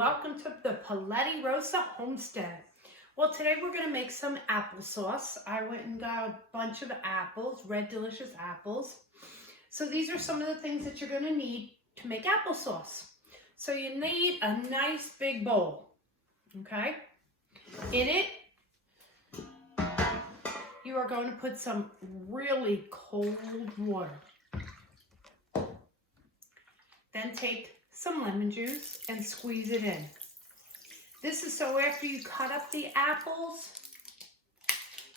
welcome to the Paletti Rosa Homestead. Well, today we're going to make some applesauce. I went and got a bunch of apples, red delicious apples. So these are some of the things that you're going to need to make applesauce. So you need a nice big bowl, okay? In it, you are going to put some really cold water. Then take some lemon juice and squeeze it in. This is so after you cut up the apples,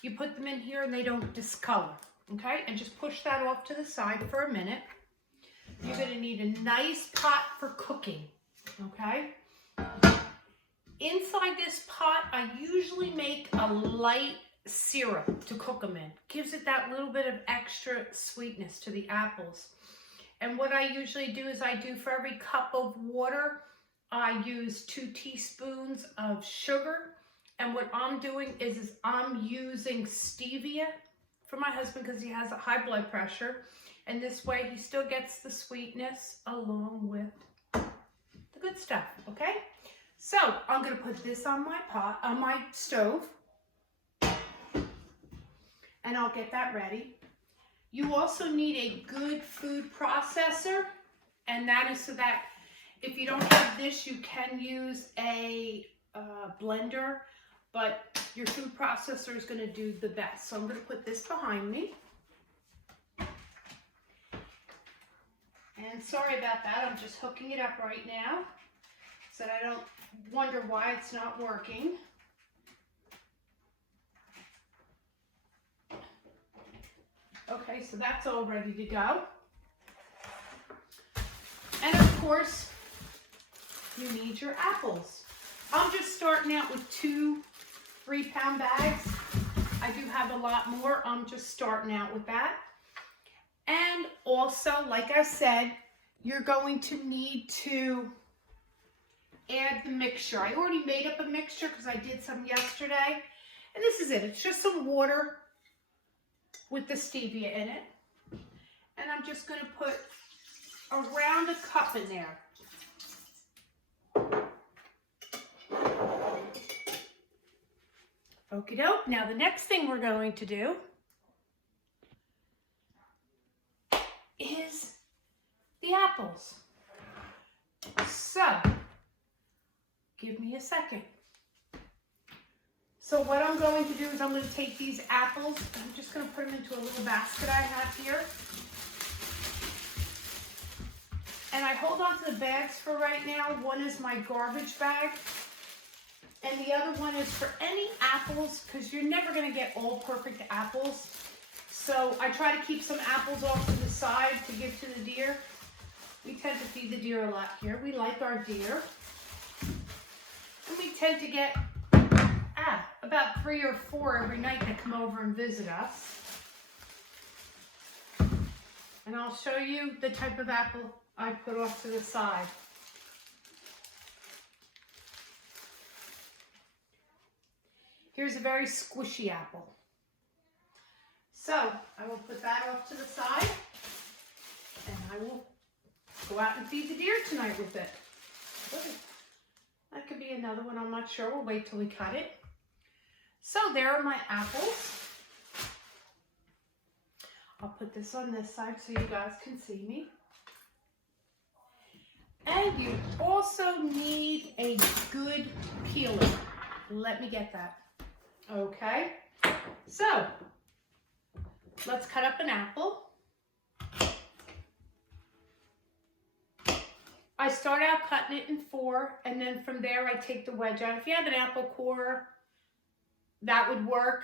you put them in here and they don't discolor, okay? And just push that off to the side for a minute. You're gonna need a nice pot for cooking, okay? Inside this pot, I usually make a light syrup to cook them in. Gives it that little bit of extra sweetness to the apples. And what I usually do is for every cup of water, I use 2 teaspoons of sugar. And what I'm doing is I'm using stevia for my husband because he has a high blood pressure. And this way he still gets the sweetness along with the good stuff, okay? So I'm gonna put this on my stove. And I'll get that ready. You also need a good food processor, and that is so that if you don't have this, you can use a blender, but your food processor is going to do the best. So I'm going to put this behind me. And sorry about that, I'm just hooking it up right now so that I don't wonder why it's not working. Okay, so that's all ready to go. And of course, you need your apples. I'm just starting out with 2 3-pound bags. I do have a lot more. I'm just starting out with that. And also, like I said, you're going to need to add the mixture. I already made up a mixture because I did some yesterday. And this is it. It's just some water with the stevia in it. And I'm just going to put around a cup in there. Okie doke. Now the next thing we're going to do is the apples. So, give me a second. So what I'm going to do is I'm going to take these apples, I'm just going to put them into a little basket I have here. And I hold on to the bags for right now. One is my garbage bag. And the other one is for any apples, because you're never going to get all perfect apples. So I try to keep some apples off to the side to give to the deer. We tend to feed the deer a lot here. We like our deer. And we tend to get about 3 or 4 every night that come over and visit us. And I'll show you the type of apple I put off to the side. Here's a very squishy apple. So I will put that off to the side and I will go out and feed the deer tonight with it. That could be another one, I'm not sure. We'll wait till we cut it. So there are my apples. I'll put this on this side so you guys can see me. And you also need a good peeler. Let me get that. Okay. So, let's cut up an apple. I start out cutting it in 4, and then from there I take the wedge out. If you have an apple core, that would work.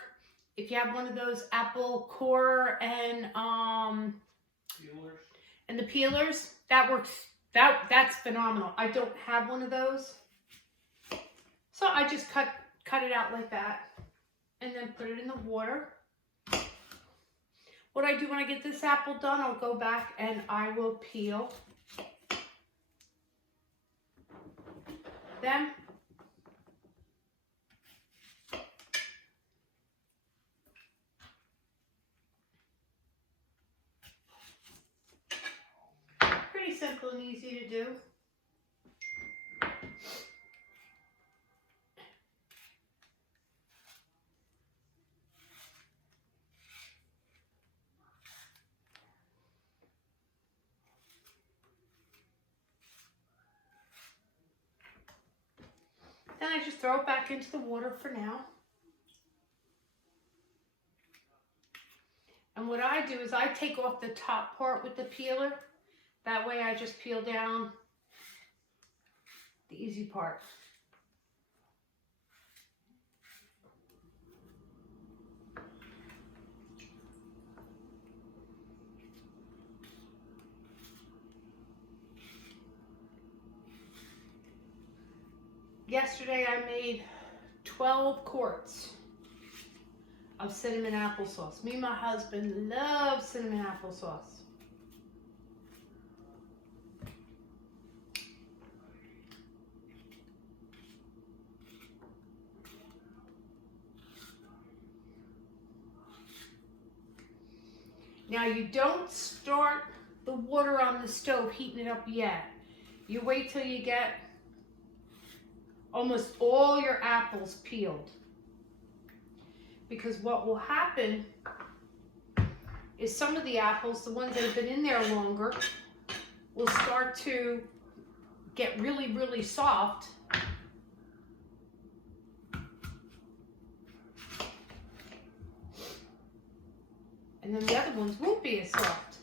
If you have one of those apple core and the peelers, that works. That's phenomenal. I don't have one of those, so I just cut it out like that, and then put it in the water. What I do when I get this apple done, I'll go back and I will peel them. Pretty simple and easy to do. Then I just throw it back into the water for now. And what I do is I take off the top part with the peeler. That way I just peel down the easy part. Yesterday I made 12 quarts of cinnamon applesauce. Me and my husband love cinnamon applesauce. Now you don't start the water on the stove heating it up yet. You wait till you get almost all your apples peeled. Because what will happen is some of the apples, the ones that have been in there longer, will start to get really, really soft. And then the other ones won't be as soft.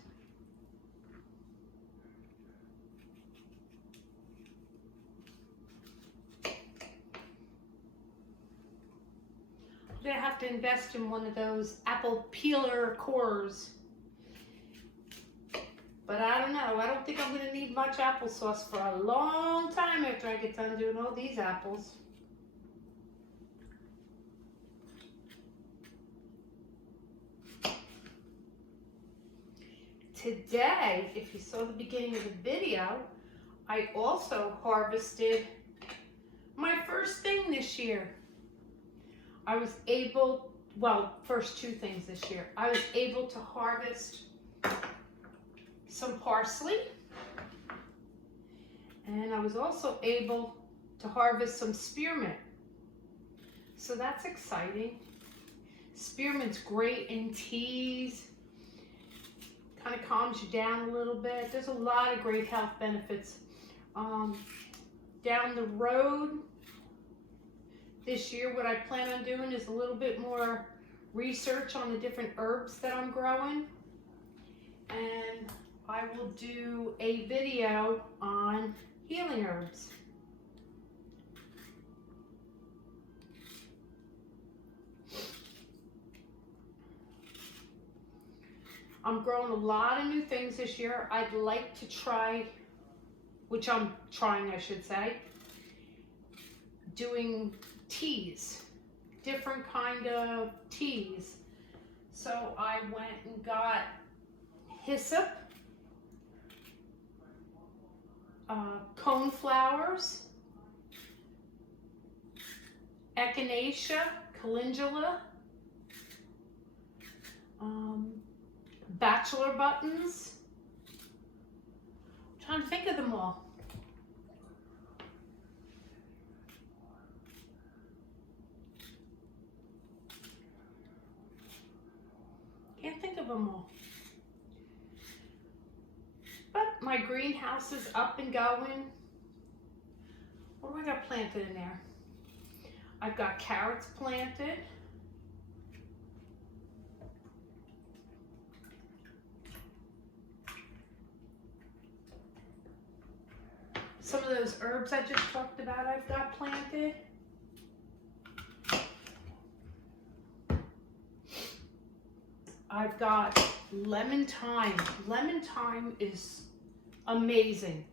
I'm gonna have to invest in one of those apple peeler cores. But I don't know. I don't think I'm gonna need much applesauce for a long time after I get done doing all these apples. Today, if you saw the beginning of the video, I also harvested my first thing this year. I was able, well, first two things this year. I was able to harvest some parsley, and I was also able to harvest some spearmint. So that's exciting. Spearmint's great in teas. Kind of calms you down a little bit. There's a lot of great health benefits. Down the road this year, what I plan on doing is a little bit more research on the different herbs that I'm growing. And I will do a video on healing herbs. I'm growing a lot of new things this year. I'd like to try, which I'm trying, I should say, doing teas, different kind of teas. So I went and got hyssop, cone flowers, echinacea, calendula, bachelor buttons. I'm trying to think of them all. Can't think of them all. But my greenhouse is up and going. What do I got planted in there? I've got carrots planted. Some of those herbs I just talked about, I've got planted. I've got lemon thyme. Lemon thyme is amazing.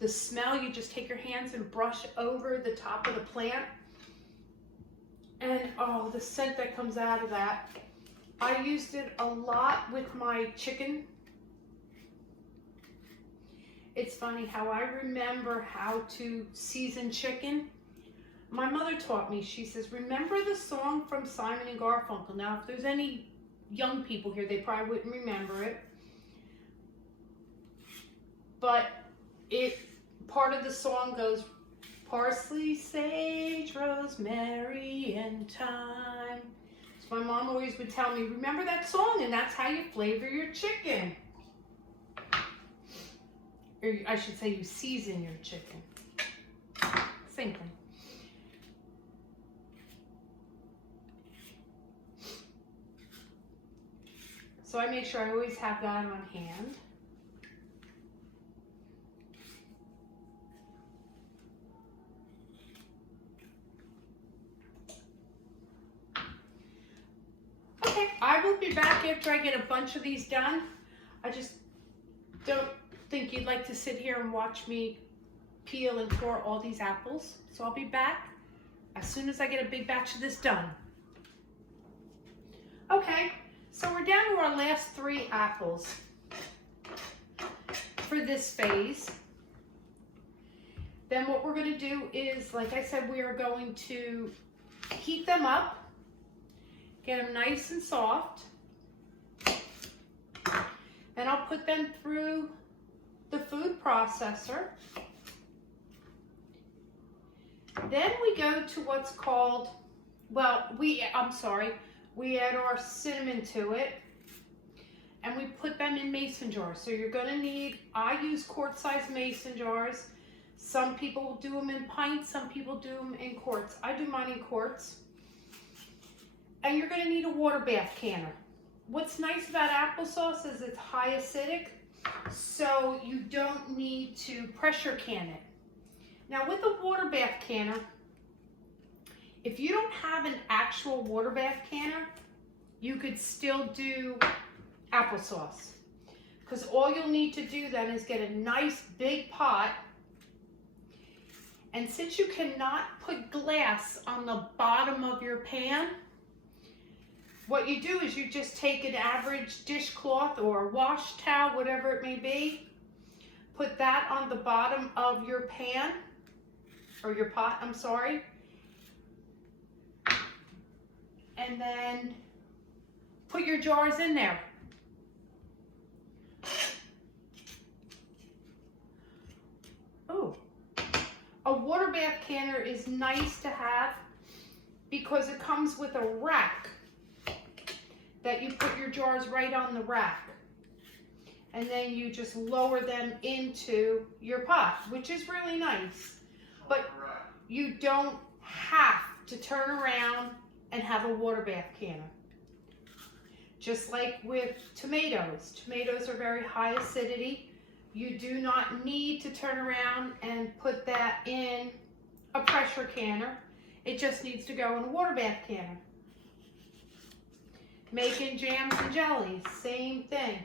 The smell, you just take your hands and brush over the top of the plant. And oh, the scent that comes out of that. I used it a lot with my chicken. It's funny how I remember how to season chicken. My mother taught me, she says, remember the song from Simon and Garfunkel. Now, if there's any young people here, they probably wouldn't remember it. But part of the song goes, parsley, sage, rosemary, and thyme. So my mom always would tell me, remember that song, and that's how you flavor your chicken. Or I should say you season your chicken. Same thing. So I make sure I always have that on hand. Okay, I will be back after I get a bunch of these done. I just don't think you'd like to sit here and watch me peel and core all these apples. So I'll be back as soon as I get a big batch of this done. Okay, so we're down to our last 3 apples for this phase. Then what we're going to do is, like I said, we are going to heat them up, get them nice and soft. Then I'll put them through the food processor. Then we go to what's called, well, we add our cinnamon to it, and we put them in mason jars. So you're going to need, I use quart-sized mason jars. Some people do them in pints, some people do them in quarts. I do mine in quarts. And you're going to need a water bath canner. What's nice about applesauce is it's high acidic, so you don't need to pressure can it. Now with a water bath canner, if you don't have an actual water bath canner, you could still do applesauce. Because all you'll need to do then is get a nice big pot. And since you cannot put glass on the bottom of your pan, what you do is you just take an average dishcloth or a wash towel, whatever it may be, put that on the bottom of your pan, or your pot, I'm sorry. And then put your jars in there. Oh, a water bath canner is nice to have because it comes with a rack that you put your jars right on the rack. And then you just lower them into your pot, which is really nice. But you don't have to turn around and have a water bath canner. Just like with tomatoes. Tomatoes are very high acidity. You do not need to turn around and put that in a pressure canner. It just needs to go in a water bath canner. Making jams and jellies, same thing.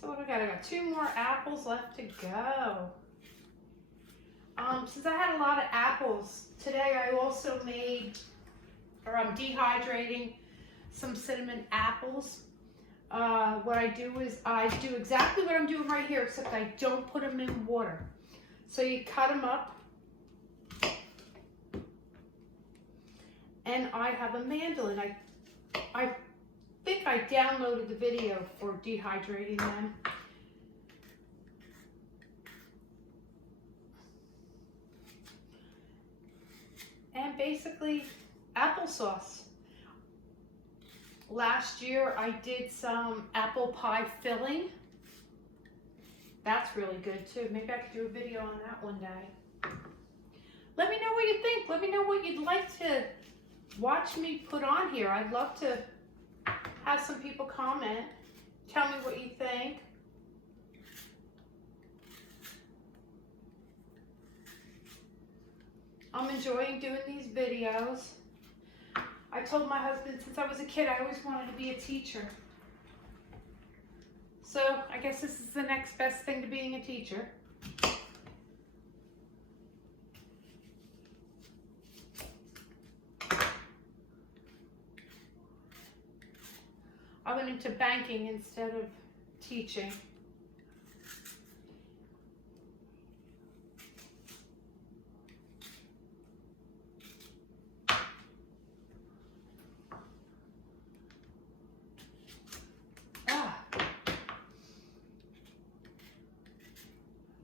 So what I got 2 more apples left to go. Since I had a lot of apples, today I also made, or I'm dehydrating some cinnamon apples. What I do is I do exactly what I'm doing right here, except I don't put them in water. So you cut them up, and I have a mandolin. I think I downloaded the video for dehydrating them. And basically, applesauce. Last year I did some apple pie filling. That's really good too. Maybe I could do a video on that one day. Let me know what you think. Let me know what you'd like to watch me put on here. I'd love to have some people comment. Tell me what you think. I'm enjoying doing these videos. I told my husband since I was a kid I always wanted to be a teacher. So I guess this is the next best thing to being a teacher. I went into banking instead of teaching.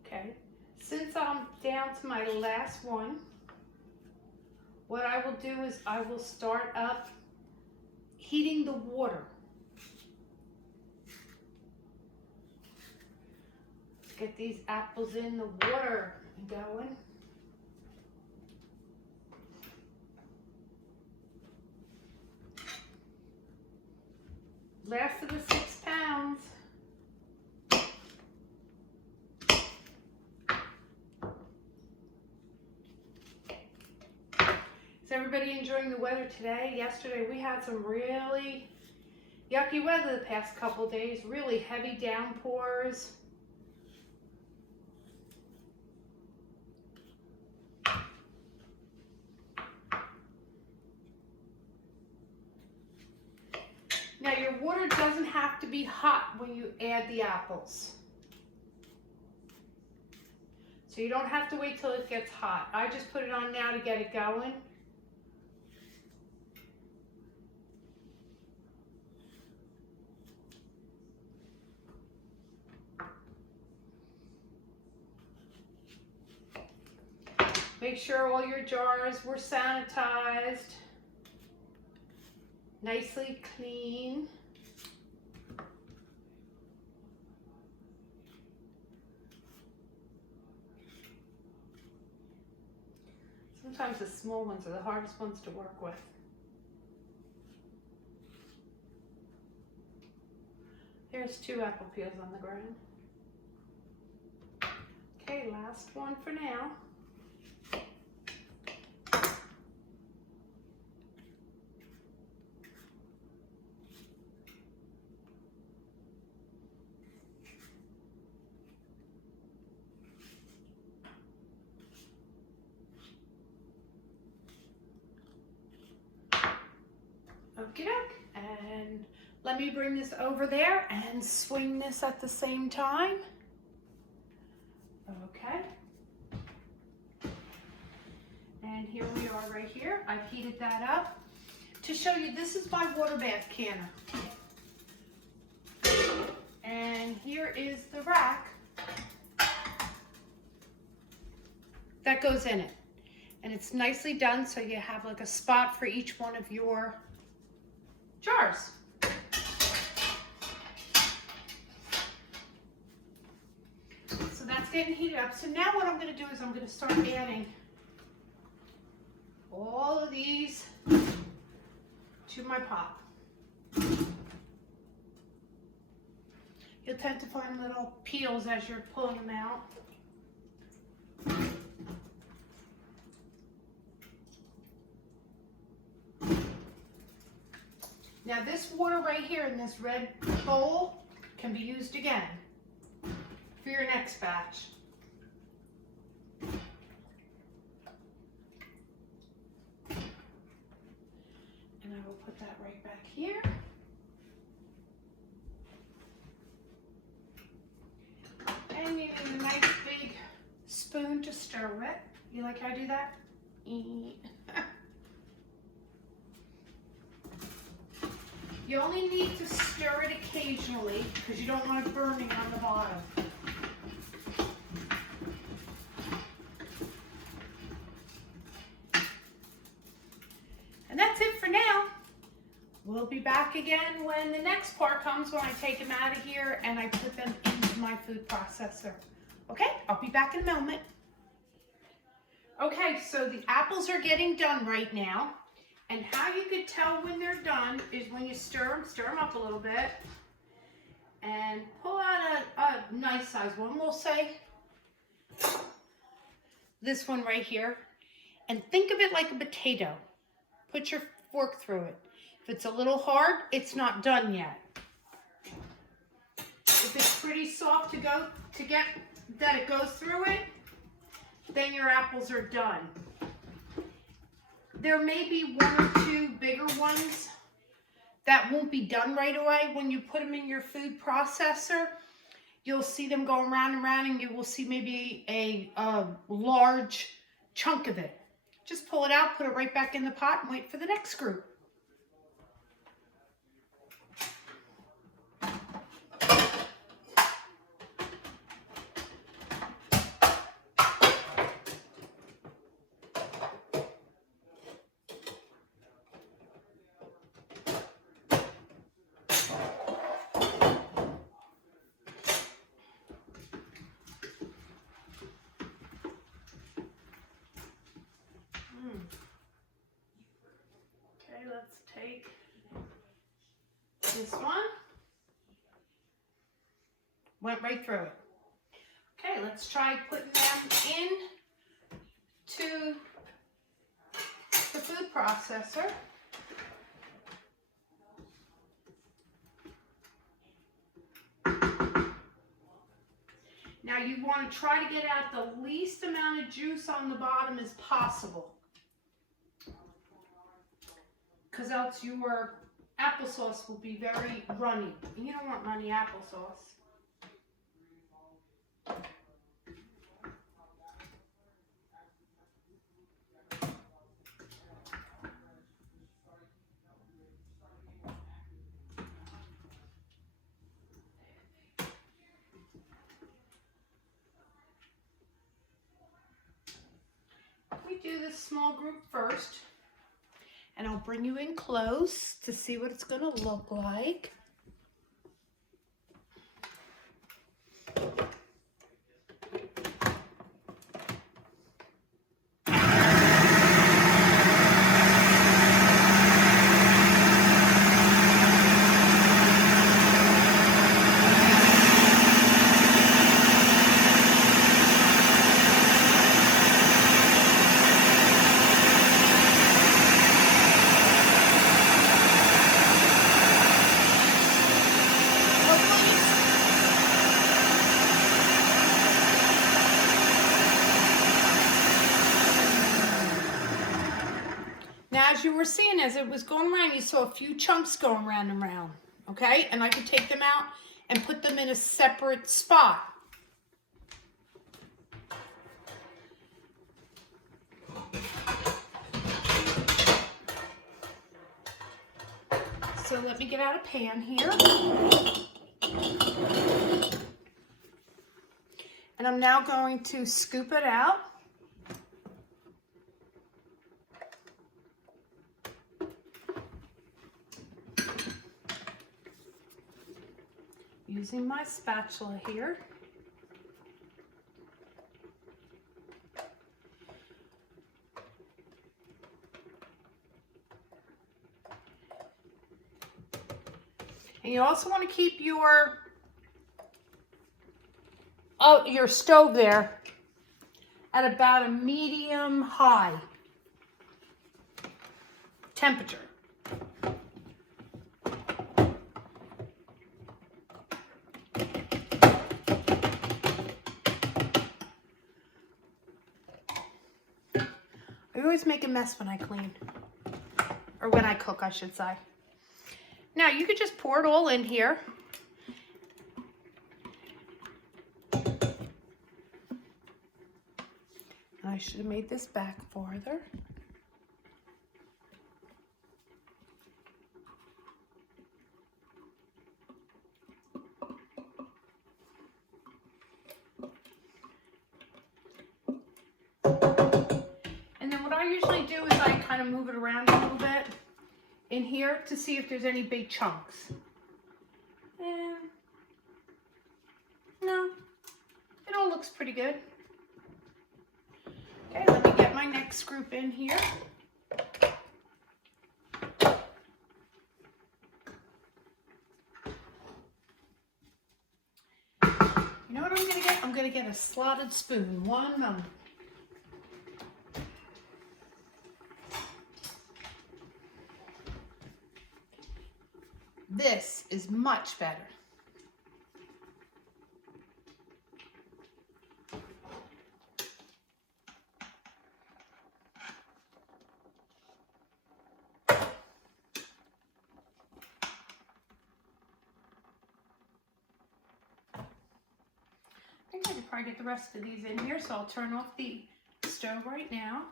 Okay, since I'm down to my last one, what I will do is I will start up heating the water. Let's get these apples in the water and going. Last of the 6 pounds. Is everybody enjoying the weather today? Yesterday we had some really yucky weather the past couple days, really heavy downpours. Now your water doesn't have to be hot when you add the apples. So you don't have to wait till it gets hot. I just put it on now to get it going. Make sure all your jars were sanitized, nicely clean. Sometimes the small ones are the hardest ones to work with. There's 2 apple peels on the ground. Okay, last one for now. Okie doke, and let me bring this over there and swing this at the same time. Okay. And here we are right here. I've heated that up. To show you, this is my water bath canner. And here is the rack that goes in it. And it's nicely done, so you have like a spot for each one of your jars. So that's getting heated up. So now what I'm going to do is I'm going to start adding all of these to my pot. You'll tend to find little peels as you're pulling them out. Now this water right here in this red bowl can be used again for your next batch. And I will put that right back here. And you need a nice big spoon to stir with. You like how I do that? You only need to stir it occasionally because you don't want it burning on the bottom. And that's it for now. We'll be back again when the next part comes, when I take them out of here and I put them into my food processor. Okay, I'll be back in a moment. Okay, so the apples are getting done right now. And how you could tell when they're done is when you stir them up a little bit, and pull out a nice size one, we'll say. This one right here. And think of it like a potato. Put your fork through it. If it's a little hard, it's not done yet. If it's pretty soft to get that it goes through it, then your apples are done. There may be 1 or 2 bigger ones that won't be done right away. When you put them in your food processor, you'll see them going round and round, and you will see maybe a large chunk of it. Just pull it out, put it right back in the pot, and wait for the next group. Okay, let's take this one. right through it. Okay, let's try putting them in to the food processor. Now you want to try to get out the least amount of juice on the bottom as possible, because else your applesauce will be very runny. You don't want runny applesauce. We do this small group first, and I'll bring you in close to see what it's going to look like. Now, as you were seeing, as it was going around, you saw a few chunks going round and round, okay? And I can take them out and put them in a separate spot. So let me get out a pan here. And I'm now going to scoop it out. Using my spatula here. And you also want to keep your stove there at about a medium high temperature. I always make a mess when I clean, or when I cook, I should say. Now you could just pour it all in here. I should have made this back farther. And then what I usually do is I kind of move it around a little bit in here to see if there's any big chunks. And no, it all looks pretty good. Okay, let me get my next group in here. You know what I'm going to get? I'm going to get a slotted spoon. One moment. This is much better. I think I could probably get the rest of these in here, so I'll turn off the stove right now.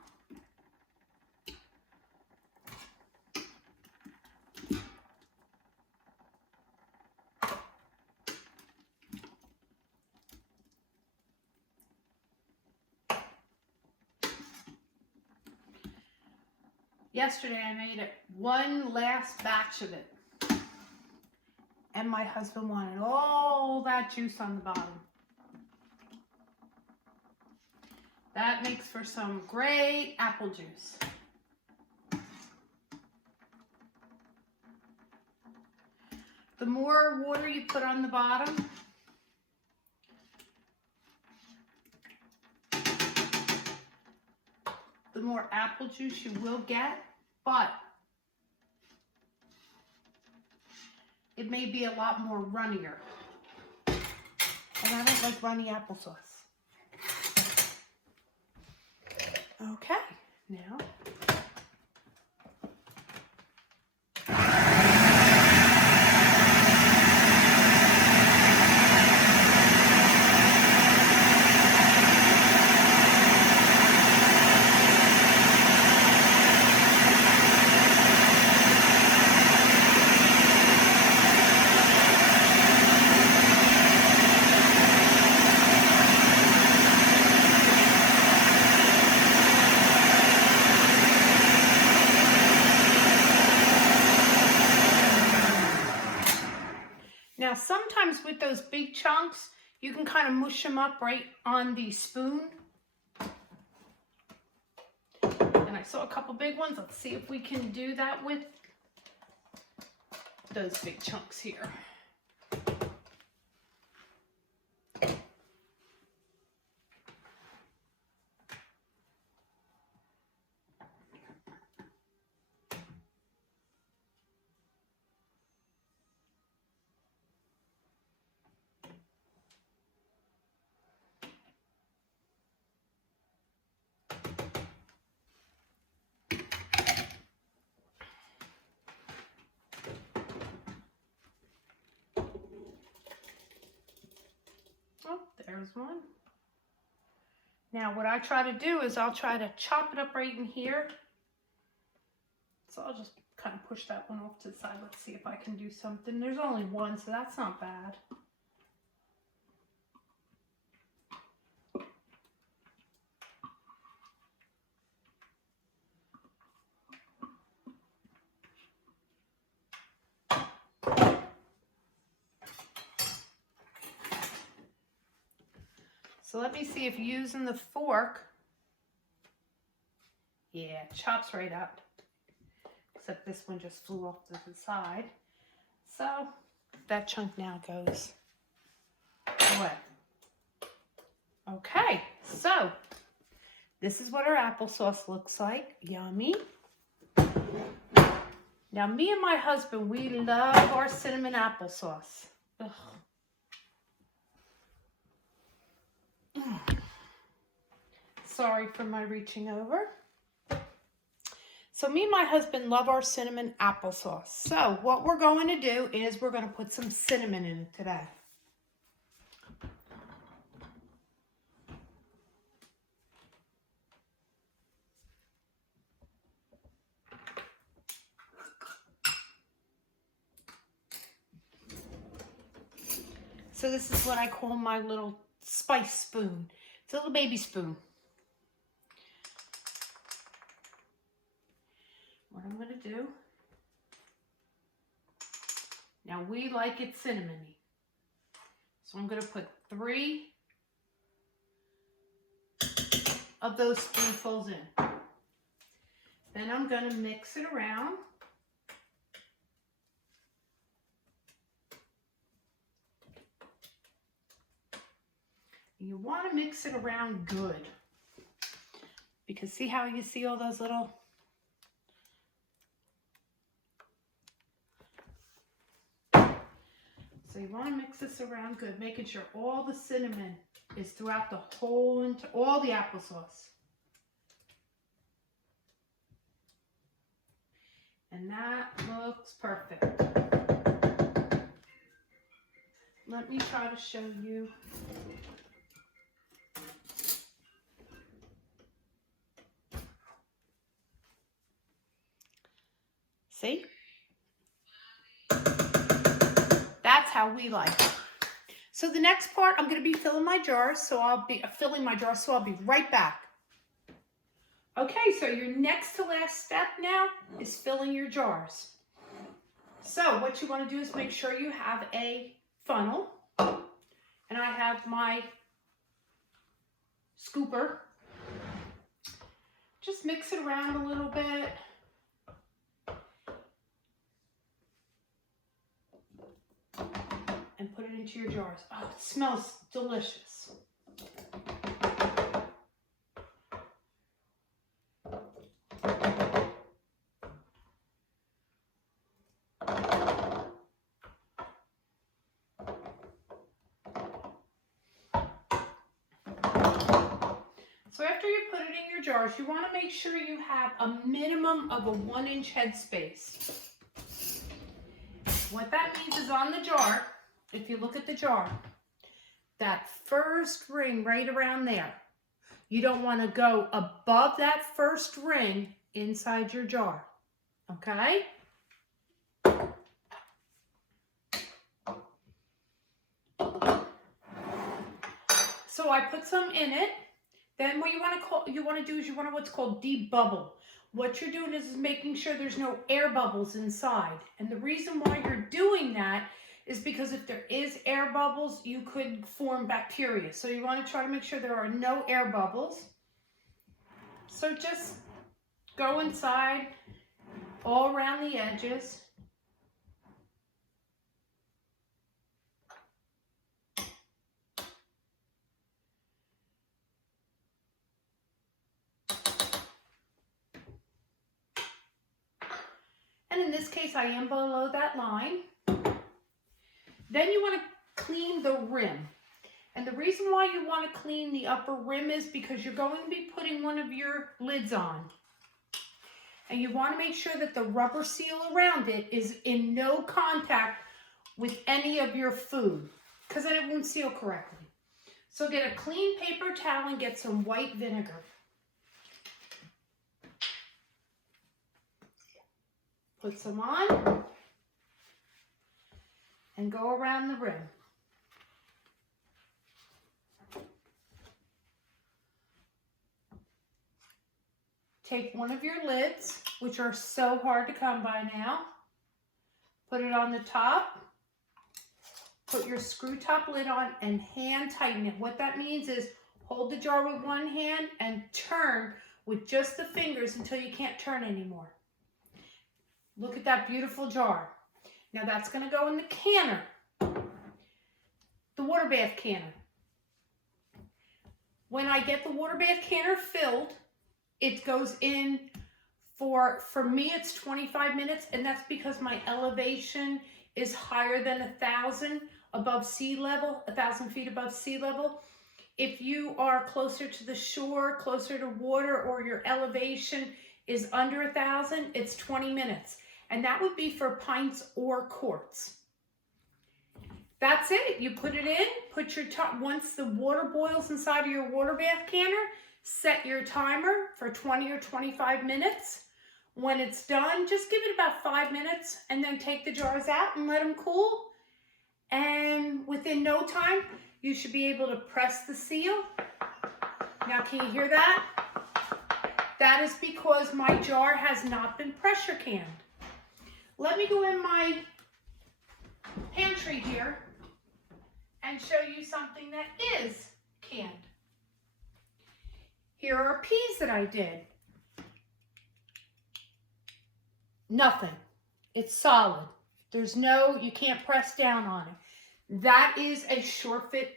Yesterday I made one last batch of it, and my husband wanted all that juice on the bottom. That makes for some great apple juice. The more water you put on the bottom, more apple juice you will get, but it may be a lot more runnier. And I don't like runny applesauce. Okay, now. Now, sometimes with those big chunks, you can kind of mush them up right on the spoon. And I saw a couple big ones. Let's see if we can do that with those big chunks here. Oh, there's one. Now what I try to do is I'll try to chop it up right in here. So I'll just kind of push that one off to the side. Let's see if I can do something. There's only one, so that's not bad. So let me see if using the fork, yeah, it chops right up. Except this one just flew off to the side. So that chunk now goes away. Okay, so this is what our applesauce looks like. Yummy. Now me and my husband, we love our cinnamon applesauce. Ugh. Sorry for my reaching over. So me and my husband love our cinnamon applesauce. So what we're going to do is we're going to put some cinnamon in it today. So this is what I call my little spice spoon. It's a little baby spoon. What I'm going to do, now we like it cinnamony. So I'm going to put 3 of those spoonfuls in. Then I'm going to mix it around. You want to mix it around good. Because see how you see all those little... So you want to mix this around good, making sure all the cinnamon is throughout the whole, all the applesauce. And that looks perfect. Let me try to show you. See? That's how we like it. So the next part, I'm going to be filling my jars. So I'll be right back. Okay, so your next to last step now is filling your jars. So what you want to do is make sure you have a funnel. And I have my scooper. Just mix it around a little bit. And put it into your jars. Oh, it smells delicious. So after you put it in your jars, you want to make sure you have a minimum of a 1-inch headspace. What that means is on the jar, if you look at the jar, that first ring right around there, you don't want to go above that first ring inside your jar, okay? So I put some in it. Then what you want to do is you want to what's called debubble. What you're doing is making sure there's no air bubbles inside. And the reason why you're doing that is because if there is air bubbles, you could form bacteria. So you want to try to make sure there are no air bubbles. So just go inside all around the edges. And in this case, I am below that line. Then you want to clean the rim. And the reason why you want to clean the upper rim is because you're going to be putting one of your lids on. And you want to make sure that the rubber seal around it is in no contact with any of your food, because then it won't seal correctly. So get a clean paper towel and get some white vinegar. Put some on and go around the rim. Take one of your lids, which are so hard to come by now, put it on the top, put your screw top lid on and hand tighten it. What that means is hold the jar with one hand and turn with just the fingers until you can't turn anymore. Look at that beautiful jar. Now that's going to go in the canner, the water bath canner. When I get the water bath canner filled, it goes in for me it's 25 minutes, and that's because my elevation is higher than 1,000 above sea level, 1,000 feet above sea level. If you are closer to the shore, closer to water, or your elevation is under 1,000, it's 20 minutes. And that would be for pints or quarts. That's it. You put it in, put your once the water boils inside of your water bath canner, set your timer for 20 or 25 minutes. When it's done, just give it about 5 minutes and then take the jars out and let them cool. And within no time, you should be able to press the seal. Now, can you hear that? That is because my jar has not been pressure canned. Let me go in my pantry here and show you something that is canned. Here are peas that I did. Nothing. It's solid. There's no, you can't press down on it. That is a short fit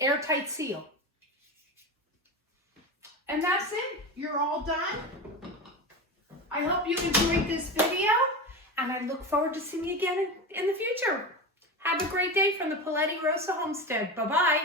airtight seal. And that's it. You're all done. I hope you enjoyed this video, and I look forward to seeing you again in the future. Have a great day from the Paletti Rosa Homestead. Bye-bye.